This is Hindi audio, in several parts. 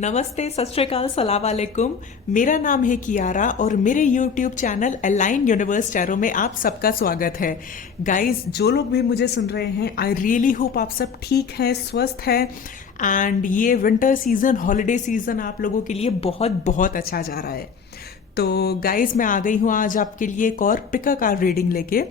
नमस्ते, सत श्री अकाल, सलाम वालेकुम। मेरा नाम है कियारा और मेरे YouTube channel align universe tarot में आप सबका स्वागत है। गाइस, जो लोग भी मुझे सुन रहे हैं, आई रियली होप आप सब ठीक हैं, स्वस्थ हैं एंड ये विंटर सीजन, हॉलीडे सीजन आप लोगों के लिए बहुत बहुत अच्छा जा रहा है। तो गाइस, मैं आ गई हूँ आज आपके लिए एक और पिका कार्ड रीडिंग लेके।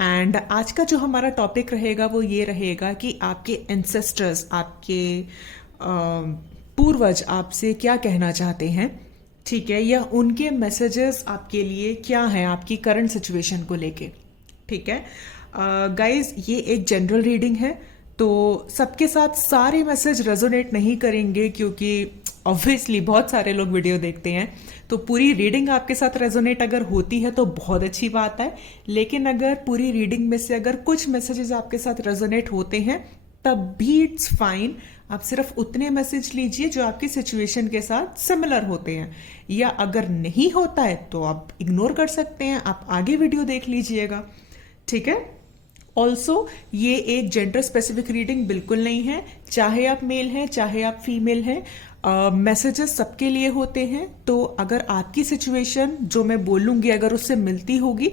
एंड आज का जो हमारा टॉपिक रहेगा वो ये रहेगा कि आपके एंसेस्टर्स, आपके पूर्वज आपसे क्या कहना चाहते हैं, ठीक है, या उनके मैसेजेस आपके लिए क्या हैं आपकी करंट सिचुएशन को लेके। ठीक है गाइस, ये एक जनरल रीडिंग है, तो सबके साथ सारे मैसेज रेजोनेट नहीं करेंगे क्योंकि ऑब्वियसली बहुत सारे लोग वीडियो देखते हैं। तो पूरी रीडिंग आपके साथ रेजोनेट अगर होती है तो बहुत अच्छी बात है, लेकिन अगर पूरी रीडिंग में से अगर कुछ मैसेजेस आपके साथ रेजोनेट होते हैं तब भी इट्स फाइन। आप सिर्फ उतने मैसेज लीजिए जो आपकी सिचुएशन के साथ सिमिलर होते हैं, या अगर नहीं होता है तो आप इग्नोर कर सकते हैं, आप आगे वीडियो देख लीजिएगा। ठीक है। ऑल्सो ये एक जेंडर स्पेसिफिक रीडिंग बिल्कुल नहीं है, चाहे आप मेल हैं चाहे आप फीमेल हैं, मैसेजेस सबके लिए होते हैं। तो अगर आपकी सिचुएशन जो मैं बोलूंगी अगर उससे मिलती होगी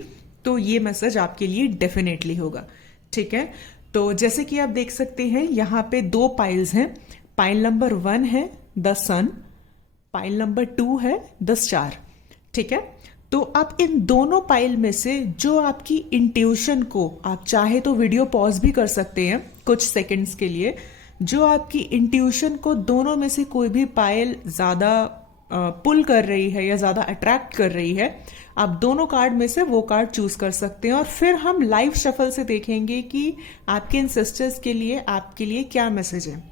तो ये मैसेज आपके लिए डेफिनेटली होगा। ठीक है। तो जैसे कि आप देख सकते हैं यहाँ पे दो पाइल्स हैं। पाइल नंबर 1 है द सन, पाइल नंबर 2 है द स्टार। ठीक है। तो आप इन दोनों पाइल में से जो आपकी इंट्यूशन को, आप चाहे तो वीडियो पॉज भी कर सकते हैं कुछ सेकंड्स के लिए, जो आपकी इंट्यूशन को दोनों में से कोई भी पाइल ज्यादा पुल कर रही है या ज्यादा अट्रैक्ट कर रही है, आप दोनों कार्ड में से वो कार्ड चूज कर सकते हैं और फिर हम लाइव शफल से देखेंगे कि आपके इंसिस्टर्स के लिए आपके लिए क्या मैसेज है।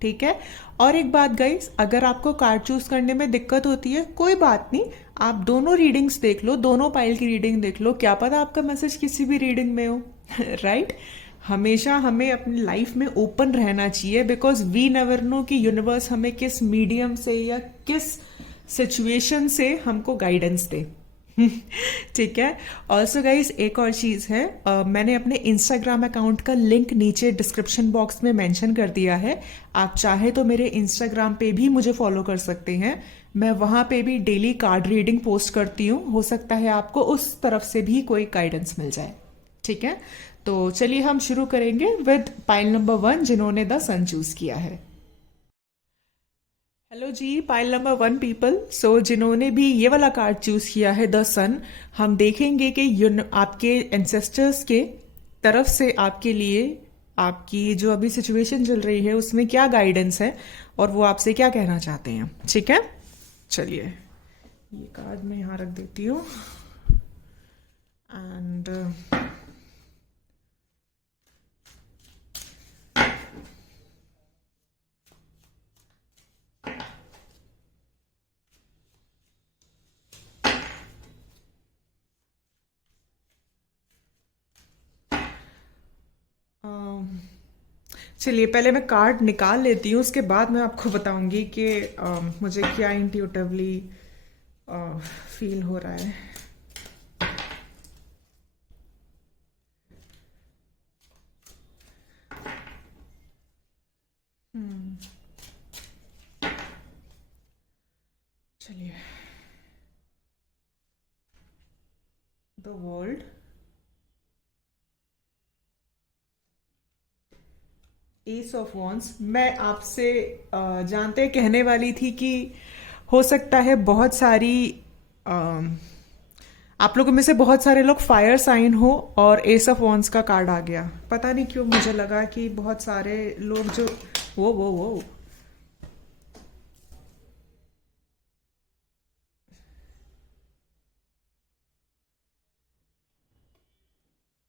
ठीक है। और एक बात गाइस, अगर आपको कार्ड चूज करने में दिक्कत होती है कोई बात नहीं, आप दोनों रीडिंग्स देख लो, दोनों पाइल की रीडिंग देख लो, क्या पता आपका मैसेज किसी भी रीडिंग में हो। राइट। हमेशा हमें अपनी लाइफ में ओपन रहना चाहिए, बिकॉज वी नेवर नो कि यूनिवर्स हमें किस मीडियम से या किस सिचुएशन से हमको गाइडेंस दे। ठीक है। ऑल्सो गाइज, एक और चीज है, मैंने अपने इंस्टाग्राम अकाउंट का लिंक नीचे डिस्क्रिप्शन बॉक्स में मेंशन कर दिया है। आप चाहे तो मेरे इंस्टाग्राम पे भी मुझे फॉलो कर सकते हैं, मैं वहां पे भी डेली कार्ड रीडिंग पोस्ट करती हूँ, हो सकता है आपको उस तरफ से भी कोई गाइडेंस मिल जाए। ठीक है। तो चलिए हम शुरू करेंगे विद पाइल नंबर 1 जिन्होंने द सन चूज किया है। हेलो जी, पाइल नंबर 1 पीपल। सो जिन्होंने भी ये वाला कार्ड चूज किया है द सन, हम देखेंगे कि आपके एंसेस्टर्स के तरफ से आपके लिए आपकी जो अभी सिचुएशन चल रही है उसमें क्या गाइडेंस है और वो आपसे क्या कहना चाहते हैं। ठीक है। चलिए, ये कार्ड मैं यहाँ रख देती हूँ एंड चलिए पहले मैं कार्ड निकाल लेती हूँ, उसके बाद मैं आपको बताऊंगी कि मुझे क्या इंट्यूटिवली फील हो रहा है। चलिए, the world, S of wands. मैं आपसे जानते कहने वाली थी कि हो सकता है बहुत सारी आप लोगों में से बहुत सारे लोग फायर साइन हो और एस ऑफ वॉन्स का कार्ड आ गया। पता नहीं क्यों मुझे लगा कि बहुत सारे लोग जो वो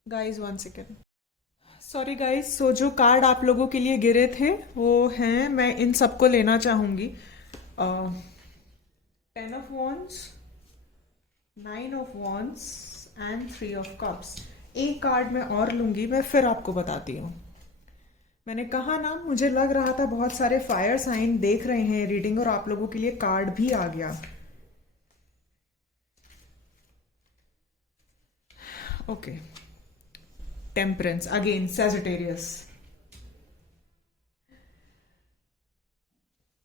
गाइस 1 सेकेंड, सॉरी गाइस। सो जो कार्ड आप लोगों के लिए गिरे थे वो हैं, मैं इन सबको लेना चाहूंगी। 10 of wands, 9 of wands and 3 of cups. एक कार्ड मैं और लूंगी, मैं फिर आपको बताती हूँ। मैंने कहा ना, मुझे लग रहा था बहुत सारे फायर साइन देख रहे हैं रीडिंग और आप लोगों के लिए कार्ड भी आ गया। Okay, temperance again, Sagittarius.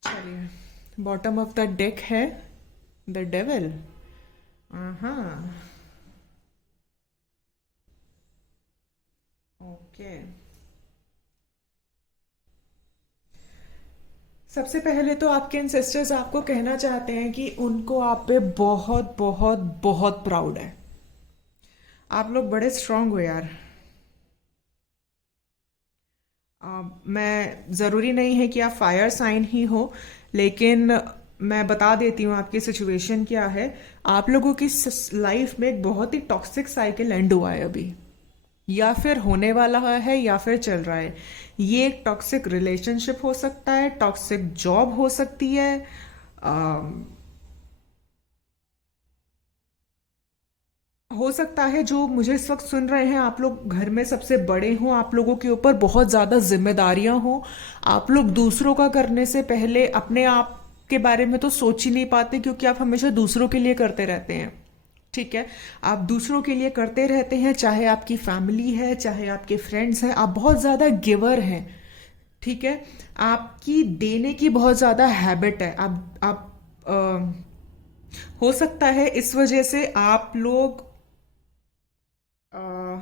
चलिए, बॉटम ऑफ द डेक है द डेविल। हाँ, ओके। सबसे पहले तो आपके एंसेस्टर्स आपको कहना चाहते हैं कि उनको आप पे बहुत बहुत बहुत प्राउड है। आप लोग बड़े स्ट्रांग हो यार। मैं ज़रूरी नहीं है कि आप फायर साइन ही हो, लेकिन मैं बता देती हूँ आपकी सिचुएशन क्या है। आप लोगों की लाइफ में एक बहुत ही टॉक्सिक साइकिल एंड हुआ है अभी, या फिर होने वाला है, या फिर चल रहा है। ये एक टॉक्सिक रिलेशनशिप हो सकता है, टॉक्सिक जॉब हो सकती है। हो सकता है जो मुझे इस वक्त सुन रहे हैं, आप लोग घर में सबसे बड़े हों, आप लोगों के ऊपर बहुत ज़्यादा जिम्मेदारियां हों। आप लोग दूसरों का करने से पहले अपने आप के बारे में तो सोच ही नहीं पाते, क्योंकि आप हमेशा दूसरों के लिए करते रहते हैं। ठीक है, आप दूसरों के लिए करते रहते हैं, चाहे आपकी फैमिली है, चाहे आपके फ्रेंड्स हैं। आप बहुत ज़्यादा गिवर हैं। ठीक है, आपकी देने की बहुत ज़्यादा हैबिट है। आप हो सकता है इस वजह से अ,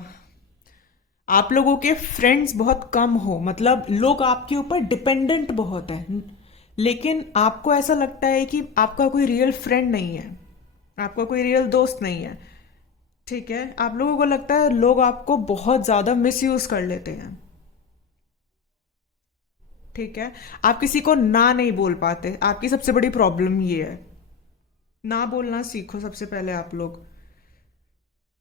आप लोगों के फ्रेंड्स बहुत कम हो, मतलब लोग आपके ऊपर डिपेंडेंट बहुत है। लेकिन आपको ऐसा लगता है कि आपका कोई रियल फ्रेंड नहीं है, आपका कोई रियल दोस्त नहीं है। ठीक है, आप लोगों को लगता है लोग आपको बहुत ज्यादा मिसयूज कर लेते हैं। ठीक है, आप किसी को ना नहीं बोल पाते। आपकी सबसे बड़ी प्रॉब्लम ये है। ना बोलना सीखो सबसे पहले आप लोग।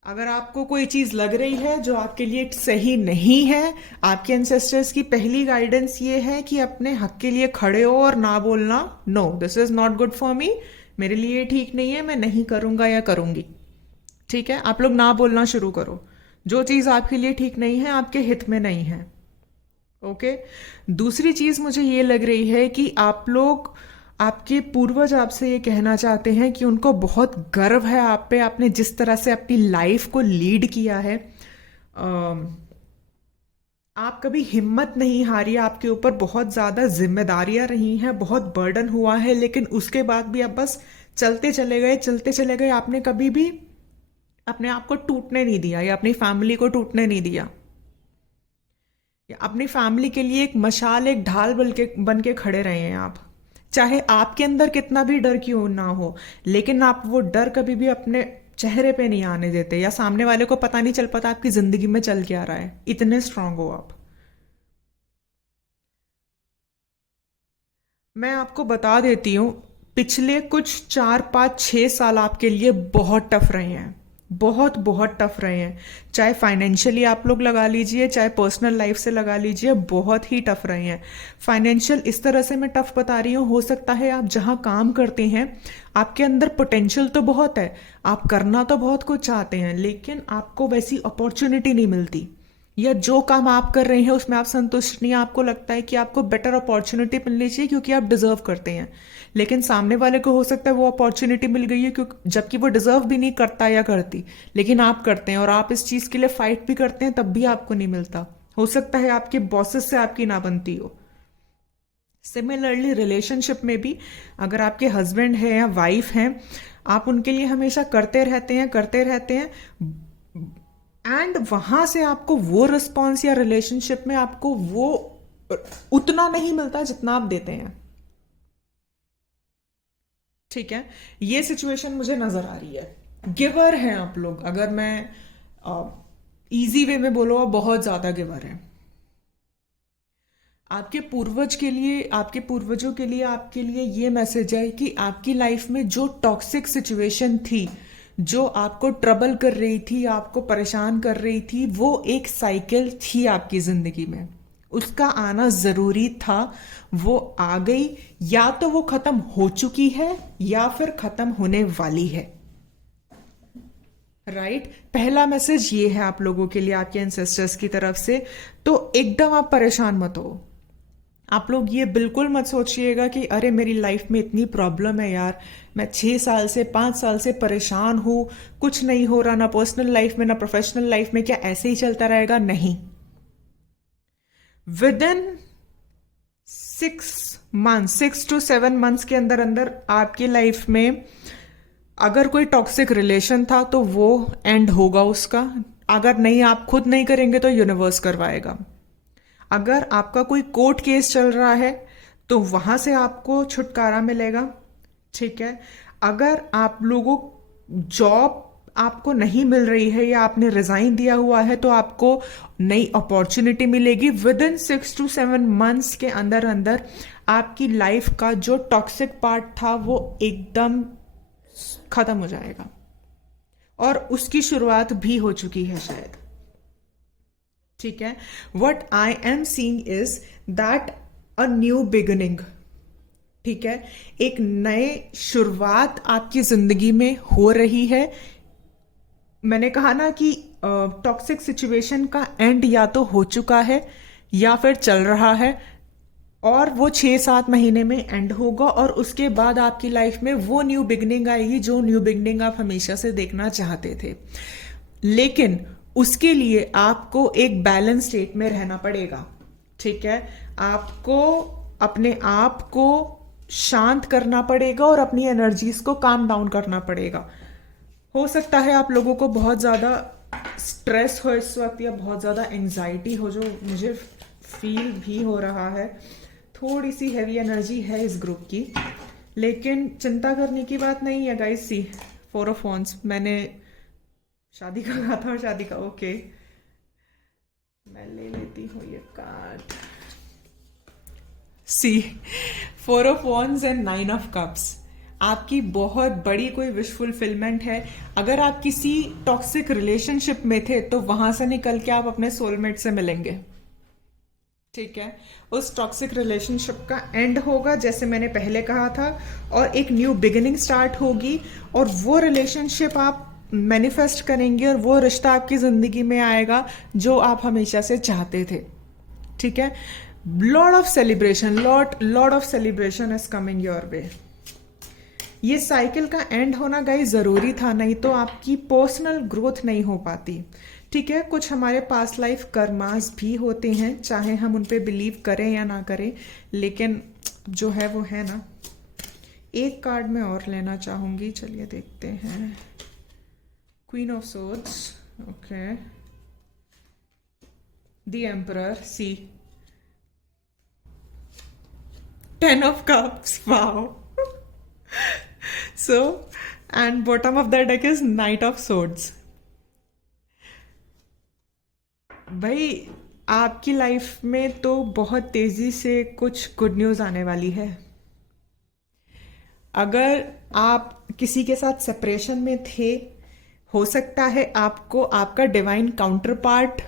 अगर आपको कोई चीज लग रही है जो आपके लिए सही नहीं है, आपके एंसेस्टर्स की पहली गाइडेंस ये है कि अपने हक के लिए खड़े हो और ना बोलना। No, this is not good for me, मेरे लिए ये ठीक नहीं है, मैं नहीं करूंगा या करूंगी। ठीक है, आप लोग ना बोलना शुरू करो। जो चीज आपके लिए ठीक नहीं है, आपके हित में नहीं है। ओके। दूसरी चीज मुझे ये लग रही है कि आप लोग, आपके पूर्वज आपसे ये कहना चाहते हैं कि उनको बहुत गर्व है आप पे, आपने जिस तरह से अपनी लाइफ को लीड किया है। अम, आप कभी हिम्मत नहीं हारी, आपके ऊपर बहुत ज्यादा जिम्मेदारियां रही हैं, बहुत बर्डन हुआ है, लेकिन उसके बाद भी आप बस चलते चले गए, चलते चले गए। आपने कभी भी अपने आप को टूटने नहीं दिया, या अपनी फैमिली को टूटने नहीं दिया, या अपनी फैमिली के लिए एक मशाल, एक ढाल बन के खड़े रहे हैं आप। चाहे आपके अंदर कितना भी डर क्यों ना हो, लेकिन आप वो डर कभी भी अपने चेहरे पे नहीं आने देते, या सामने वाले को पता नहीं चल पाता आपकी जिंदगी में चल क्या रहा है। इतने स्ट्रांग हो आप। मैं आपको बता देती हूँ, पिछले कुछ 4 5 6 साल आपके लिए बहुत टफ रहे हैं। बहुत बहुत टफ रहे हैं। चाहे फाइनेंशियली आप लोग लगा लीजिए, चाहे पर्सनल लाइफ से लगा लीजिए, बहुत ही टफ रहे हैं। फाइनेंशियल इस तरह से मैं टफ बता रही हूँ, हो सकता है आप जहाँ काम करते हैं, आपके अंदर पोटेंशियल तो बहुत है, आप करना तो बहुत कुछ चाहते हैं, लेकिन आपको वैसी अपॉर्चुनिटी नहीं मिलती। या जो काम आप कर रहे हैं उसमें आप संतुष्ट नहीं हैं, आपको लगता है कि आपको बेटर अपॉर्चुनिटी मिलनी चाहिए क्योंकि आप डिजर्व करते हैं। लेकिन सामने वाले को हो सकता है वो अपॉर्चुनिटी मिल गई है, क्योंकि जबकि वो डिजर्व भी नहीं करता या करती, लेकिन आप करते हैं, और आप इस चीज के लिए फाइट भी करते हैं, तब भी आपको नहीं मिलता। हो सकता है आपके बॉसेस से आपकी ना बनती हो। सिमिलरली रिलेशनशिप में भी, अगर आपके हस्बैंड है या वाइफ हैं, आप उनके लिए हमेशा करते रहते हैं, करते रहते हैं, एंड वहां से आपको वो रिस्पॉन्स, या रिलेशनशिप में आपको वो उतना नहीं मिलता जितना आप देते हैं। ठीक है, ये सिचुएशन मुझे नजर आ रही है। गिवर हैं आप लोग, अगर मैं इजी वे में बोलो, बहुत ज्यादा गिवर है। आपके पूर्वज के लिए, आपके पूर्वजों के लिए, आपके लिए ये मैसेज है कि आपकी लाइफ में जो टॉक्सिक सिचुएशन थी, जो आपको ट्रबल कर रही थी, आपको परेशान कर रही थी, वो एक साइकिल थी आपकी जिंदगी में। उसका आना जरूरी था, वो आ गई। या तो वो खत्म हो चुकी है, या फिर खत्म होने वाली है। राइट, पहला मैसेज ये है आप लोगों के लिए, आपके एंसेस्टर्स की तरफ से। तो एकदम आप परेशान मत हो। आप लोग ये बिल्कुल मत सोचिएगा कि अरे मेरी लाइफ में इतनी प्रॉब्लम है यार, मैं 6 साल से 5 साल से परेशान हूं, कुछ नहीं हो रहा, ना पर्सनल लाइफ में ना प्रोफेशनल लाइफ में, क्या ऐसे ही चलता रहेगा? नहीं। With in 6 month 6 to 7 months के अंदर अंदर आपकी लाइफ में अगर कोई टॉक्सिक रिलेशन था तो वो एंड होगा उसका। अगर नहीं, आप खुद नहीं करेंगे तो यूनिवर्स करवाएगा। अगर आपका कोई कोर्ट केस चल रहा है तो वहां से आपको छुटकारा मिलेगा। ठीक है। अगर आप लोगों जॉब आपको नहीं मिल रही है या आपने रिजाइन दिया हुआ है तो आपको नई अपॉर्चुनिटी मिलेगी। विद इन 6 to 7 मंथ्स के अंदर अंदर आपकी लाइफ का जो टॉक्सिक पार्ट था वो एकदम खत्म हो जाएगा, और उसकी शुरुआत भी हो चुकी है शायद। ठीक है। What I am seeing is that a new beginning. ठीक है। एक नए शुरुआत आपकी जिंदगी में हो रही है। मैंने कहा ना कि टॉक्सिक सिचुएशन का एंड या तो हो चुका है या फिर चल रहा है, और वो 6-7 महीने में एंड होगा, और उसके बाद आपकी लाइफ में वो न्यू बिगनिंग आएगी जो न्यू बिगनिंग आप हमेशा से देखना चाहते थे। लेकिन उसके लिए आपको एक बैलेंस स्टेट में रहना पड़ेगा। ठीक है। आपको अपने आप को शांत करना पड़ेगा और अपनी एनर्जीज को काम डाउन करना पड़ेगा। हो सकता है आप लोगों को बहुत ज़्यादा स्ट्रेस हो इस वक्त, या बहुत ज़्यादा एंजाइटी हो, जो मुझे फील भी हो रहा है। थोड़ी सी हैवी एनर्जी है इस ग्रुप की, लेकिन चिंता करने की बात नहीं है गाइस। सी 4 ऑफ वॉन्ड्स, मैंने शादी का कहा था, और शादी का ओके, मैं ले लेती हूँ ये card. See 4 of wands and 9 of cups. आपकी बहुत बड़ी कोई विश फुलफिलमेंट है। अगर आप किसी टॉक्सिक रिलेशनशिप में थे तो वहां से निकल के आप अपने सोलमेट से मिलेंगे। ठीक है। उस टॉक्सिक रिलेशनशिप का एंड होगा जैसे मैंने पहले कहा था, और एक न्यू बिगिनिंग स्टार्ट होगी, और वो रिलेशनशिप आप मैनिफेस्ट करेंगे, और वो रिश्ता आपकी जिंदगी में आएगा जो आप हमेशा से चाहते थे। ठीक है। Lot of celebration, lot of celebration is coming your way. ये साइकिल का एंड होना गाइस जरूरी था, नहीं तो आपकी पर्सनल ग्रोथ नहीं हो पाती। ठीक है। कुछ हमारे पास्ट लाइफ कर्मास भी होते हैं, चाहे हम उन पे बिलीव करें या ना करें, लेकिन जो है वो है ना। एक कार्ड मैं और लेना चाहूंगी, चलिए देखते हैं। Queen of swords, okay, the emperor, see 10 of cups, wow. So, and bottom of the deck is Knight of Swords. भाई आपकी लाइफ में तो बहुत तेजी से कुछ गुड न्यूज आने वाली है। अगर आप किसी के साथ सेपरेशन में थे, हो सकता है आपको आपका डिवाइन काउंटर पार्ट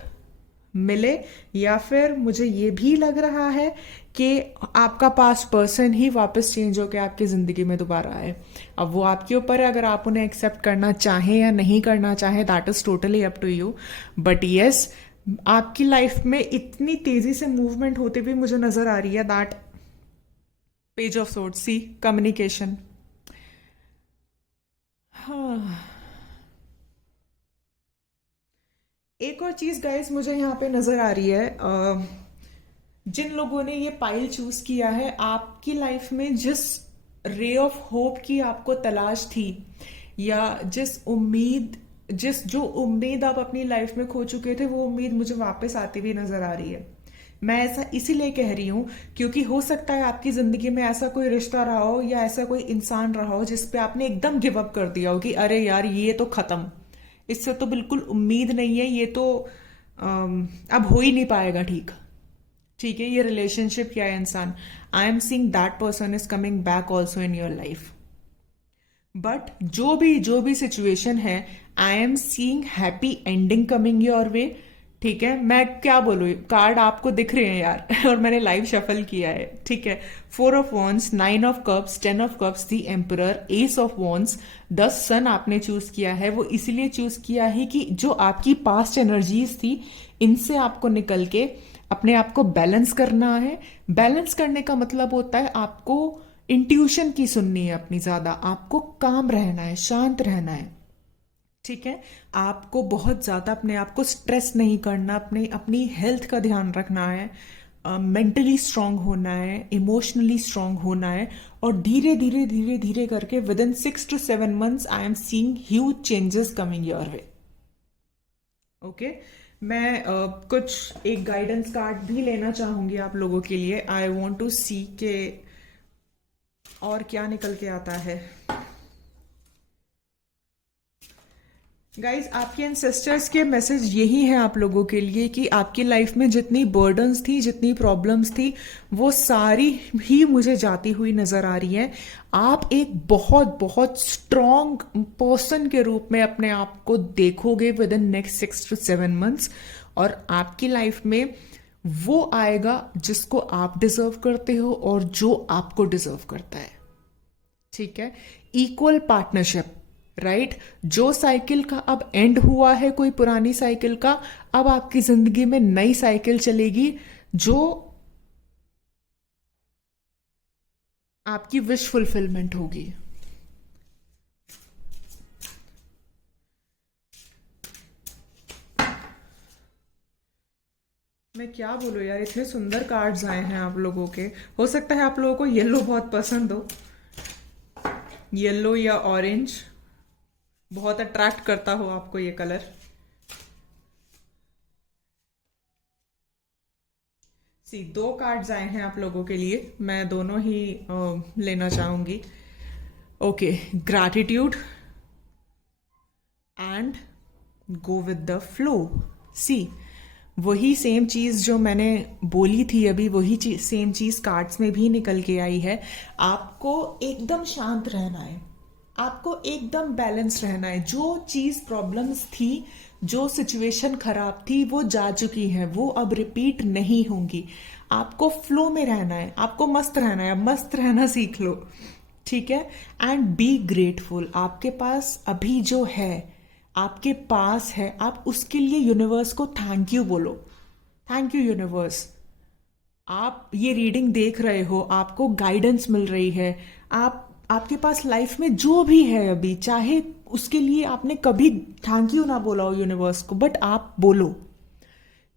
मिले, या फिर मुझे ये भी लग रहा है कि आपका पास्ट पर्सन ही वापस चेंज होकर आपकी ज़िंदगी में दोबारा आए। अब वो आपके ऊपर है, अगर आप उन्हें एक्सेप्ट करना चाहें या नहीं करना चाहें, that is totally up to you. But yes, आपकी लाइफ में इतनी तेज़ी से मूवमेंट होते हुए मुझे नज़र आ रही है। That page of swords, see communication. हाँ, एक और चीज गाइस मुझे यहाँ पे नजर आ रही है। जिन लोगों ने ये पाइल चूज किया है, आपकी लाइफ में जिस रे ऑफ होप की आपको तलाश थी, या जो उम्मीद आप अपनी लाइफ में खो चुके थे, वो उम्मीद मुझे वापस आती हुई नजर आ रही है। मैं ऐसा इसीलिए कह रही हूँ क्योंकि हो सकता है आपकी जिंदगी में ऐसा कोई रिश्ता रहा हो या ऐसा कोई इंसान रहा हो जिस पे आपने एकदम गिव अप कर दिया हो कि अरे यार ये तो खत्म, इससे तो बिल्कुल उम्मीद नहीं है, ये तो अब हो ही नहीं पाएगा। ठीक है, ये रिलेशनशिप या इंसान, I am seeing that person is coming back also in your life. But जो भी सिचुएशन है, I am seeing happy ending coming your way. ठीक है, मैं क्या बोलूँ, कार्ड आपको दिख रहे हैं यार और मैंने लाइव शफल किया है। ठीक है, 4 of wands, 9 of cups, 10 of cups, the emperor, ace of wands, the sun आपने चूज किया है। वो इसलिए चूज किया है कि जो आपकी पास्ट एनर्जीज थी, इनसे आपको निकल के अपने आप को बैलेंस करना है। बैलेंस करने का मतलब होता है आपको इंट्यूशन की सुननी है अपनी, ज्यादा आपको काम रहना है, शांत रहना है। ठीक है, आपको बहुत ज्यादा अपने आप को स्ट्रेस नहीं करना, अपनी हेल्थ का ध्यान रखना है। मेंटली स्ट्रांग होना है, इमोशनली स्ट्रांग होना है, और धीरे धीरे धीरे धीरे करके with in 6 to 7 months I am seeing huge changes coming your way. Okay, मैं कुछ एक गाइडेंस कार्ड भी लेना चाहूंगी आप लोगों के लिए। आई वॉन्ट टू सी के और क्या निकल के आता है। गाइज, आपके एंसेस्टर्स के मैसेज यही है आप लोगों के लिए कि आपकी लाइफ में जितनी बर्डन्स थी, जितनी प्रॉब्लम्स थी, वो सारी ही मुझे जाती हुई नजर आ रही है। आप एक बहुत बहुत स्ट्रॉन्ग पर्सन के रूप में अपने आप को देखोगे with in next 6 to 7 months, और आपकी लाइफ में वो आएगा जिसको आप डिजर्व करते हो और जो आपको डिजर्व करता है। ठीक है, इक्वल पार्टनरशिप, राइट। जो साइकिल का अब एंड हुआ है, कोई पुरानी साइकिल का, अब आपकी जिंदगी में नई साइकिल चलेगी जो आपकी विश फुलफिलमेंट होगी। मैं क्या बोलूं यार, इतने सुंदर कार्ड्स आए हैं आप लोगों के। हो सकता है आप लोगों को येलो बहुत पसंद हो, येलो या ऑरेंज बहुत अट्रैक्ट करता हो आपको ये कलर। दो कार्ड्स आए हैं आप लोगों के लिए, मैं दोनों ही लेना चाहूंगी। Okay, gratitude and go with the flow. See, वही सेम चीज जो मैंने बोली थी अभी, वही चीज, सेम चीज कार्ड्स में भी निकल के आई है। आपको एकदम शांत रहना है, आपको एकदम बैलेंस रहना है। जो चीज प्रॉब्लम्स थी, जो सिचुएशन खराब थी, वो जा चुकी है, वो अब रिपीट नहीं होंगी। आपको फ्लो में रहना है, आपको मस्त रहना है, अब मस्त रहना सीख लो। ठीक है, एंड बी ग्रेटफुल। आपके पास अभी जो है, आपके पास है, आप उसके लिए यूनिवर्स को थैंक यू बोलो। थैंक यू यूनिवर्स, आप ये रीडिंग देख रहे हो, आपको गाइडेंस मिल रही है, आपके पास लाइफ में जो भी है अभी, चाहे उसके लिए आपने कभी थैंक यू ना बोला हो यूनिवर्स को, बट आप बोलो।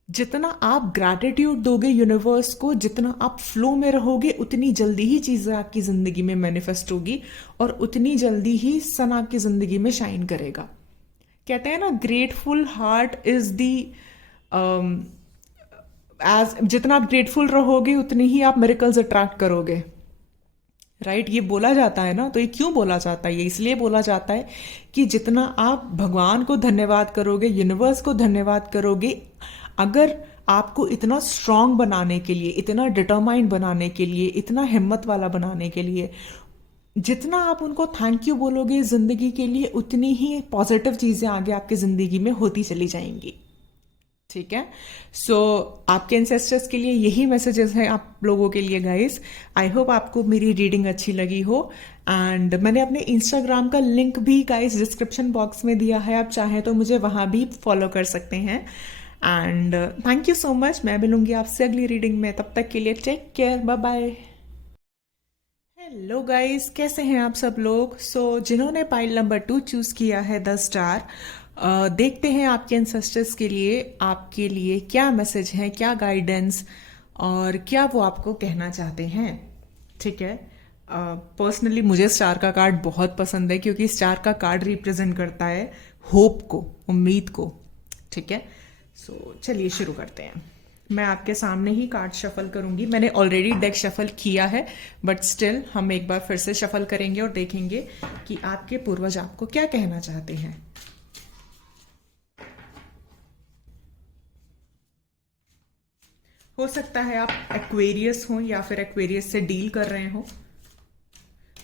जितना आप ग्रैटिट्यूड दोगे यूनिवर्स को, जितना आप फ्लो में रहोगे, उतनी जल्दी ही चीजें आपकी जिंदगी में मैनिफेस्ट होगी, और उतनी जल्दी ही सन आपकी जिंदगी में शाइन करेगा। कहते हैं ना, grateful heart is the, as जितना आप ग्रेटफुल रहोगे उतनी ही आप मिरेकल्स अट्रैक्ट करोगे, राइट। ये बोला जाता है ना, तो ये क्यों बोला जाता है? ये इसलिए बोला जाता है कि जितना आप भगवान को धन्यवाद करोगे, यूनिवर्स को धन्यवाद करोगे, अगर आपको इतना स्ट्रांग बनाने के लिए, इतना डिटरमाइंड बनाने के लिए, इतना हिम्मत वाला बनाने के लिए, जितना आप उनको थैंक यू बोलोगे जिंदगी के लिए, उतनी ही पॉजिटिव चीजें आगे आपकी जिंदगी में होती चली जाएंगी। ठीक है, सो आपके एंसेस्टर्स के लिए यही मैसेजेस हैं आप लोगों के लिए गाइस। आई होप आपको मेरी रीडिंग अच्छी लगी हो, एंड मैंने अपने इंस्टाग्राम का लिंक भी गाइस डिस्क्रिप्शन बॉक्स में दिया है, आप चाहें तो मुझे वहां भी फॉलो कर सकते हैं। And thank you so much, मैं मिलूंगी आपसे अगली रीडिंग में, तब तक के लिए take care, bye bye. Hello guys, कैसे हैं आप सब लोग? जिन्होंने पाइल नंबर 2 चूज किया है, 10 स्टार, देखते हैं आपके एंसेस्टर्स के लिए, आपके लिए क्या मैसेज है, क्या गाइडेंस, और क्या वो आपको कहना चाहते हैं। ठीक है, पर्सनली मुझे स्टार का कार्ड बहुत पसंद है, क्योंकि स्टार का कार्ड रिप्रेजेंट करता है होप को, उम्मीद को। ठीक है, चलिए शुरू करते हैं। मैं आपके सामने ही कार्ड शफल करूंगी, मैंने ऑलरेडी डेक शफल किया है, बट स्टिल हम एक बार फिर से शफल करेंगे और देखेंगे कि आपके पूर्वज आपको क्या कहना चाहते हैं। हो सकता है आप एक्वेरियस हो, या फिर एक्वेरियस से डील कर रहे हो।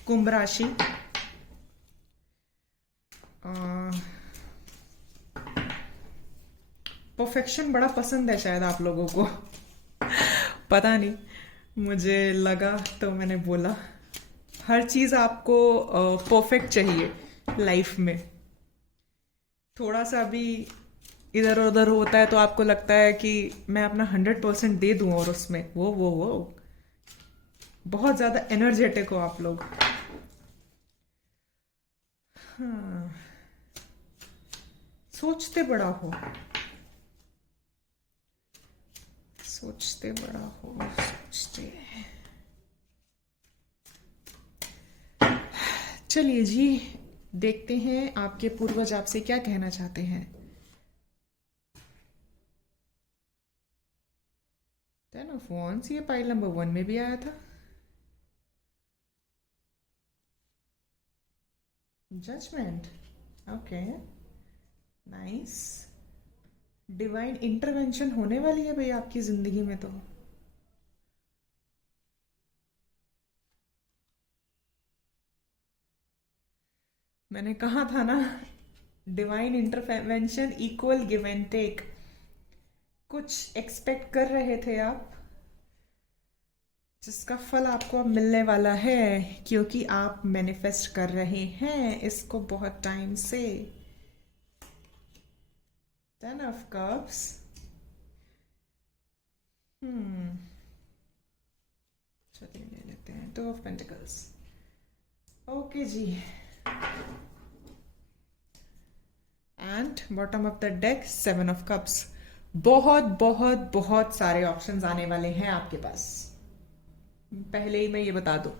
कुंभ राशि, परफेक्शन बड़ा पसंद है शायद आप लोगों को, पता नहीं, मुझे लगा तो मैंने बोला। हर चीज आपको परफेक्ट चाहिए लाइफ में। थोड़ा सा भी इधर उधर होता है तो आपको लगता है कि मैं अपना 100% दे दूं, और उसमें वो बहुत ज्यादा एनर्जेटिक हो आप लोग। हाँ, सोचते बड़ा हो, सोचते बड़ा हो, सोचते। चलिए जी, देखते हैं आपके पूर्वज आपसे क्या कहना चाहते हैं। 10 ऑफ Wands, ये पाइल नंबर 1 में भी आया था। Judgement, okay, nice. Divine intervention होने वाली है भाई आपकी जिंदगी में तो। मैंने कहा था ना, divine intervention equal give and take. कुछ एक्सपेक्ट कर रहे थे आप, जिसका फल आपको अब मिलने वाला है, क्योंकि आप मैनिफेस्ट कर रहे हैं इसको बहुत टाइम से। 10 ऑफ कप्स। चलिए ले लेते हैं 2 ऑफ पेंटिकल्स। ओके जी, and bottom of the deck 7 of cups. बहुत बहुत बहुत सारे ऑप्शंस आने वाले हैं आपके पास, पहले ही मैं ये बता दूं।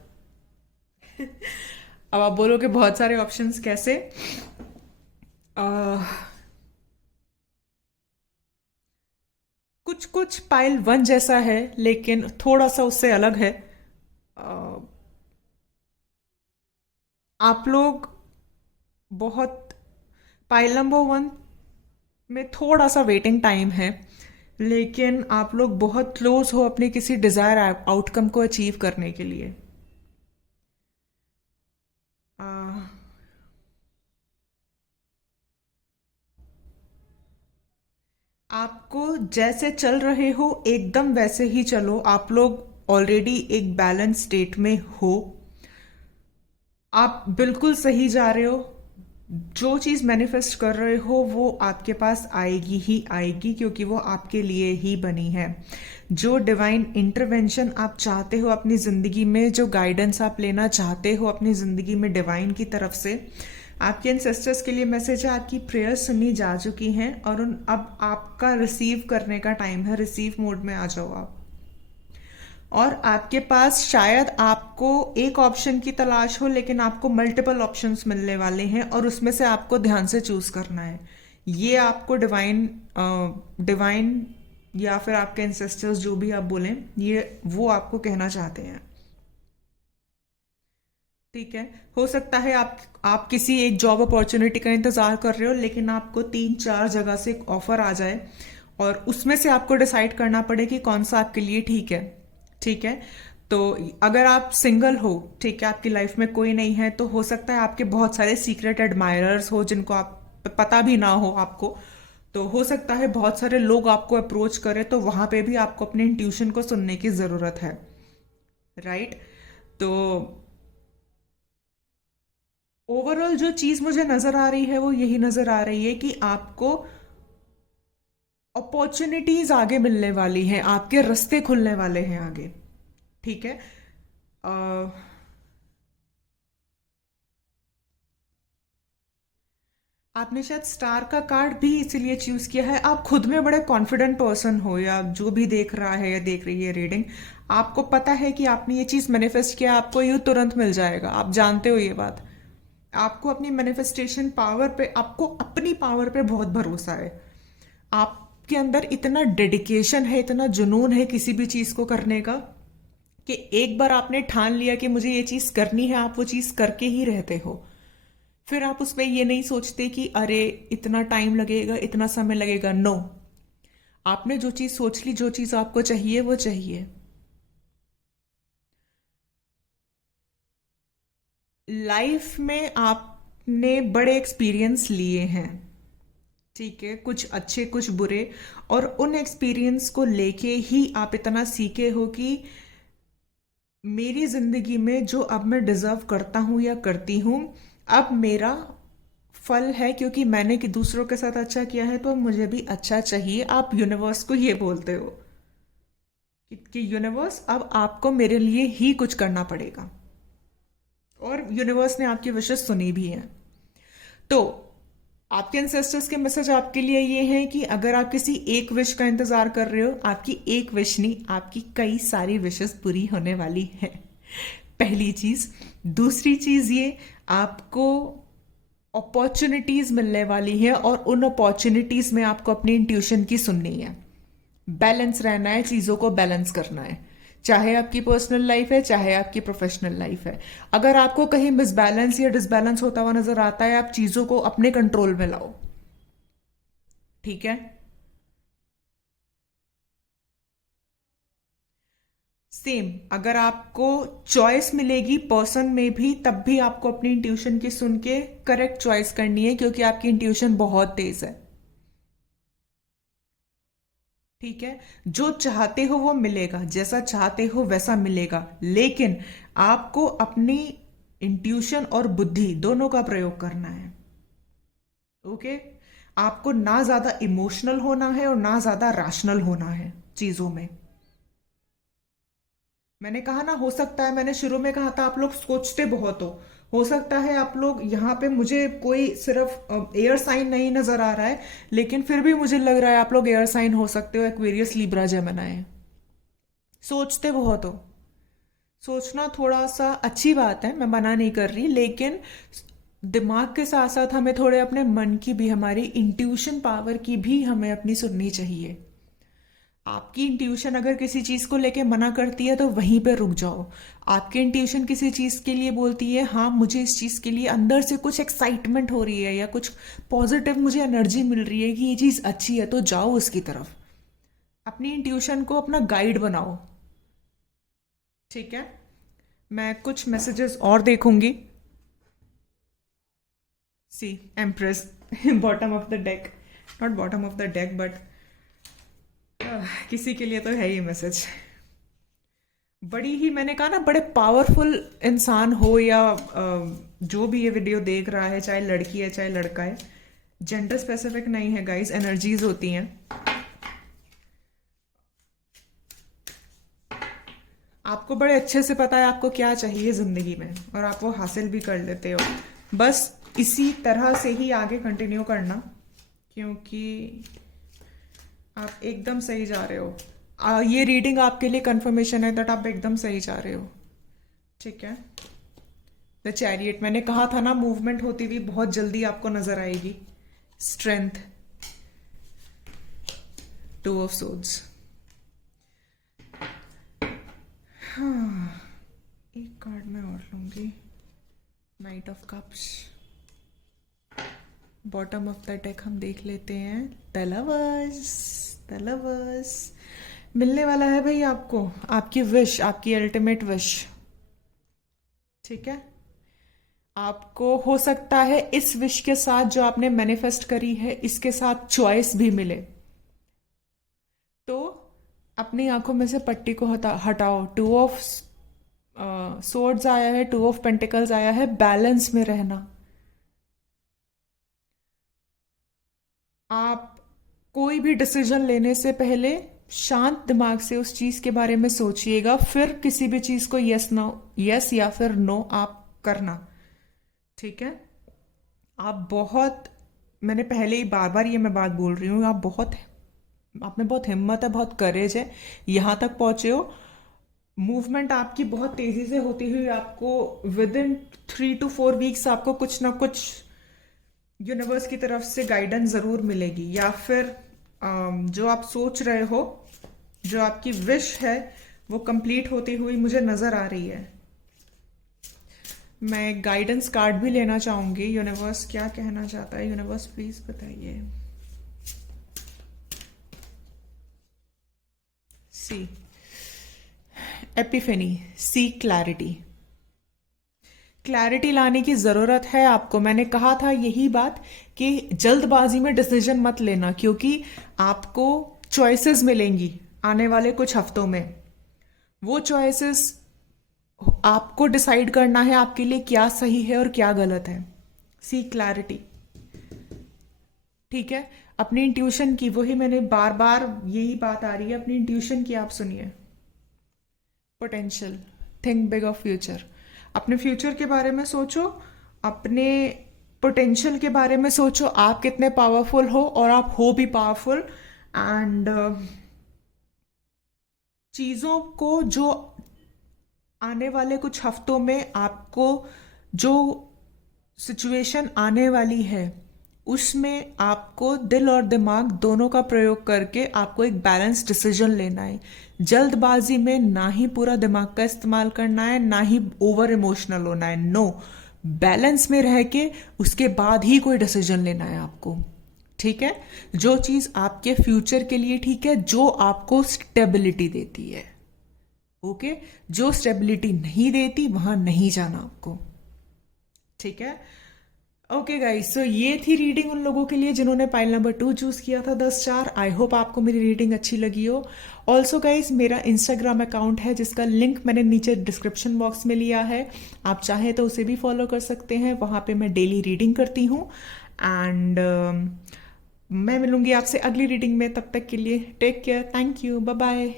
अब आप बोलोगे बहुत सारे ऑप्शंस कैसे? कुछ कुछ पाइल 1 जैसा है, लेकिन थोड़ा सा उससे अलग है। अ, आप लोग बहुत, पाइल नंबर 1 में थोड़ा सा वेटिंग टाइम है, लेकिन आप लोग बहुत क्लोज हो अपने किसी डिजायर आउटकम को अचीव करने के लिए। अ, आपको जैसे चल रहे हो एकदम वैसे ही चलो। आप लोग ऑलरेडी एक बैलेंस स्टेट में हो, आप बिल्कुल सही जा रहे हो। जो चीज़ मैनिफेस्ट कर रहे हो वो आपके पास आएगी ही आएगी, क्योंकि वो आपके लिए ही बनी है। जो डिवाइन इंटरवेंशन आप चाहते हो अपनी ज़िंदगी में, जो गाइडेंस आप लेना चाहते हो अपनी ज़िंदगी में डिवाइन की तरफ से, आपके एंसेस्टर्स के लिए मैसेज है, आपकी प्रेयर्स सुनी जा चुकी हैं और उन अब आपका रिसीव करने का टाइम है। रिसीव मोड में आ जाओ आप। और आपके पास शायद आपको एक ऑप्शन की तलाश हो, लेकिन आपको मल्टीपल ऑप्शंस मिलने वाले हैं और उसमें से आपको ध्यान से चूज करना है। ये आपको डिवाइन डिवाइन या फिर आपके एंसेस्टर्स जो भी आप बोलें, ये वो आपको कहना चाहते हैं। ठीक है, हो सकता है आप किसी एक जॉब अपॉर्चुनिटी का इंतजार कर रहे हो, लेकिन आपको 3-4 जगह से एक ऑफर आ जाए और उसमें से आपको डिसाइड करना पड़े कि कौन सा आपके लिए ठीक है। ठीक है, तो अगर आप सिंगल हो, ठीक है, आपकी लाइफ में कोई नहीं है, तो हो सकता है आपके बहुत सारे सीक्रेट एडमायरर्स हो जिनको आप पता भी ना हो आपको। तो हो सकता है बहुत सारे लोग आपको अप्रोच करें, तो वहां पे भी आपको अपने इंट्यूशन को सुनने की जरूरत है। राइट, तो ओवरऑल जो चीज मुझे नजर आ रही है वो यही नजर आ रही है कि आपको अपॉर्चुनिटीज आगे मिलने वाली हैं, आपके रास्ते खुलने वाले हैं आगे। ठीक है, अ, आपने शायद स्टार का कार्ड भी इसीलिए चूज किया है। आप खुद में बड़े कॉन्फिडेंट पर्सन हो, या जो भी देख रहा है या देख रही है रीडिंग, आपको पता है कि आपने ये चीज मैनिफेस्ट किया, आपको ये तुरंत मिल जाएगा। आप जानते हो ये बात। आपको अपनी मैनिफेस्टेशन पावर पे, आपको अपनी पावर पे बहुत भरोसा है। आपके अंदर इतना डेडिकेशन है, इतना जुनून है किसी भी चीज को करने का, कि एक बार आपने ठान लिया कि मुझे ये चीज करनी है, आप वो चीज करके ही रहते हो। फिर आप उसमें ये नहीं सोचते कि अरे इतना टाइम लगेगा, इतना समय लगेगा। नो, आपने जो चीज सोच ली, जो चीज आपको चाहिए वो चाहिए। लाइफ में आपने बड़े एक्सपीरियंस लिए हैं, ठीक है, कुछ अच्छे कुछ बुरे, और उन एक्सपीरियंस को लेके ही आप इतना सीखे हो कि मेरी जिंदगी में जो अब मैं डिजर्व करता हूं या करती हूं, अब मेरा फल है, क्योंकि मैंने कि दूसरों के साथ अच्छा किया है, तो अब मुझे भी अच्छा चाहिए। आप यूनिवर्स को ये बोलते हो कि यूनिवर्स अब आपको मेरे लिए ही कुछ करना पड़ेगा, और यूनिवर्स ने आपकी विशेष सुनी भी है। तो आपके एंसेस्टर्स के मैसेज आपके लिए ये हैं कि अगर आप किसी एक विश का इंतजार कर रहे हो, आपकी एक विश नहीं, आपकी कई सारी विशेस पूरी होने वाली है। पहली चीज। दूसरी चीज ये, आपको अपॉर्चुनिटीज मिलने वाली है और उन अपॉर्चुनिटीज में आपको अपनी इंट्यूशन की सुननी है। बैलेंस रहना है, चीजों को बैलेंस करना है, चाहे आपकी पर्सनल लाइफ है चाहे आपकी प्रोफेशनल लाइफ है। अगर आपको कहीं मिसबैलेंस या डिसबैलेंस होता हुआ नजर आता है, आप चीजों को अपने कंट्रोल में लाओ। ठीक है। सेम, अगर आपको चॉइस मिलेगी पर्सन में भी, तब भी आपको अपनी इंट्यूशन की सुन के करेक्ट चॉइस करनी है, क्योंकि आपकी इंट्यूशन बहुत तेज है। ठीक है। जो चाहते हो वो मिलेगा, जैसा चाहते हो वैसा मिलेगा, लेकिन आपको अपनी इंट्यूशन और बुद्धि दोनों का प्रयोग करना है। ओके। आपको ना ज्यादा इमोशनल होना है और ना ज्यादा रैशनल होना है चीजों में। मैंने कहा ना, हो सकता है, मैंने शुरू में कहा था आप लोग सोचते बहुत हो सकता है आप लोग यहाँ पे, मुझे कोई सिर्फ एयर साइन नहीं नजर आ रहा है, लेकिन फिर भी मुझे लग रहा है आप लोग एयर साइन हो सकते हो, एक्वेरियस, लिब्रा, जेमिनी। सोचते बहुत हो। सोचना थोड़ा सा अच्छी बात है, मैं मना नहीं कर रही, लेकिन दिमाग के साथ साथ हमें थोड़े अपने मन की भी, हमारी इंट्यूशन पावर की भी हमें अपनी सुननी चाहिए। आपकी इंट्यूशन अगर किसी चीज को लेके मना करती है तो वहीं पे रुक जाओ। आपकी इंट्यूशन किसी चीज के लिए बोलती है, हाँ मुझे इस चीज के लिए अंदर से कुछ एक्साइटमेंट हो रही है या कुछ पॉजिटिव मुझे एनर्जी मिल रही है कि ये चीज अच्छी है, तो जाओ उसकी तरफ। अपनी इंट्यूशन को अपना गाइड बनाओ। ठीक है। मैं कुछ मैसेजेस और देखूंगी। See empress, bottom of the deck, not bottom of the deck but किसी के लिए तो है ये मैसेज। बड़ी ही, मैंने कहा ना, बड़े पावरफुल इंसान हो या जो भी ये वीडियो देख रहा है, चाहे लड़की है चाहे लड़का है, जेंडर स्पेसिफिक नहीं है गाइस, एनर्जीज होती हैं। आपको बड़े अच्छे से पता है आपको क्या चाहिए जिंदगी में, और आप वो हासिल भी कर लेते हो। बस इसी तरह से ही आगे कंटिन्यू करना, क्योंकि आप एकदम सही जा रहे हो। ये रीडिंग आपके लिए कंफर्मेशन है दैट आप एकदम सही जा रहे हो। ठीक है। द चैरियट, मैंने कहा था ना, मूवमेंट होती हुई बहुत जल्दी आपको नजर आएगी। Strength, two of swords. हाँ, एक कार्ड मैं और लूंगी, night of cups. Bottom of the deck हम देख लेते हैं, द लवर्स। द लवर्स मिलने वाला है भाई आपको, आपकी विश, आपकी अल्टीमेट विश। ठीक है। आपको हो सकता है इस विश के साथ जो आपने मैनिफेस्ट करी है, इसके साथ चॉइस भी मिले, तो अपनी आंखों में से पट्टी को हटाओ। टू ऑफ सोर्ड्स आया है, टू ऑफ पेंटिकल्स आया है, बैलेंस में रहना। आप कोई भी डिसीजन लेने से पहले शांत दिमाग से उस चीज के बारे में सोचिएगा, फिर किसी भी चीज को यस नो, यस या फिर नो आप करना। ठीक है। आप बहुत, मैंने पहले ही बार बार ये मैं बात बोल रही हूँ, आप बहुत, आप में बहुत हिम्मत है, बहुत करेज है, यहां तक पहुंचे हो। मूवमेंट आपकी बहुत तेजी से होती हुई, आपको विद इन 3 to 4 वीक्स आपको कुछ ना कुछ यूनिवर्स की तरफ से गाइडेंस जरूर मिलेगी, या फिर जो आप सोच रहे हो, जो आपकी विश है, वो कंप्लीट होती हुई मुझे नजर आ रही है। मैं गाइडेंस कार्ड भी लेना चाहूंगी, यूनिवर्स क्या कहना चाहता है, यूनिवर्स प्लीज बताइए। सी एपिफेनी, सी क्लैरिटी। क्लैरिटी लाने की जरूरत है आपको। मैंने कहा था यही बात कि जल्दबाजी में डिसीजन मत लेना, क्योंकि आपको चॉइसेस मिलेंगी आने वाले कुछ हफ्तों में। वो चॉइसेस आपको डिसाइड करना है आपके लिए क्या सही है और क्या गलत है। सी क्लैरिटी। ठीक है। अपनी इंट्यूशन की, वही मैंने बार बार यही बात आ रही है, अपनी इंट्यूशन की आप सुनिए। Potential, think big of future. अपने फ्यूचर के बारे में सोचो, अपने पोटेंशियल के बारे में सोचो, आप कितने पावरफुल हो और आप हो भी पावरफुल। एंड चीज़ों को जो आने वाले कुछ हफ्तों में आपको जो सिचुएशन आने वाली है उसमें आपको दिल और दिमाग दोनों का प्रयोग करके आपको एक बैलेंस डिसीजन लेना है। जल्दबाजी में ना ही पूरा दिमाग का इस्तेमाल करना है, ना ही ओवर इमोशनल होना है। नो, बैलेंस में रह के उसके बाद ही कोई डिसीजन लेना है आपको। ठीक है, जो चीज़ आपके फ्यूचर के लिए ठीक है, जो आपको स्टेबिलिटी देती है। ओके, जो स्टेबिलिटी नहीं देती वहां नहीं जाना आपको। ठीक है। ओके गाइस, सो ये थी रीडिंग उन लोगों के लिए जिन्होंने पाइल नंबर 2 चूज किया था 10 4। आई होप आपको मेरी रीडिंग अच्छी लगी हो। ऑल्सो गाइस, मेरा इंस्टाग्राम अकाउंट है जिसका लिंक मैंने नीचे डिस्क्रिप्शन बॉक्स में लिया है, आप चाहें तो उसे भी फॉलो कर सकते हैं। वहाँ पे मैं डेली रीडिंग करती हूँ। एंड मैं मिलूंगी आपसे अगली रीडिंग में, तब तक के लिए take care, thank you, bye bye.